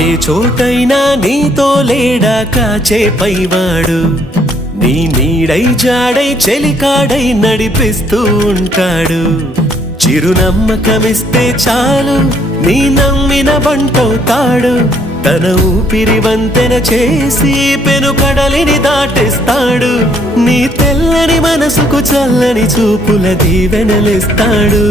ఏ చోటైనా నీతో లేడా కాచే పైవాడు, నీ నీడై జాడై చెలికాడై నడిపిస్తూ ఉంటాడు. చిరునమ్మకమిస్తే చాలు నీ నమ్మిన బంటవుతాడు, తన ఊపిరి వంతెన చేసి పెను కడలిని దాటిస్తాడు. నీ తెల్లని మనసుకు చల్లని చూపుల దీవెనలిస్తాడు.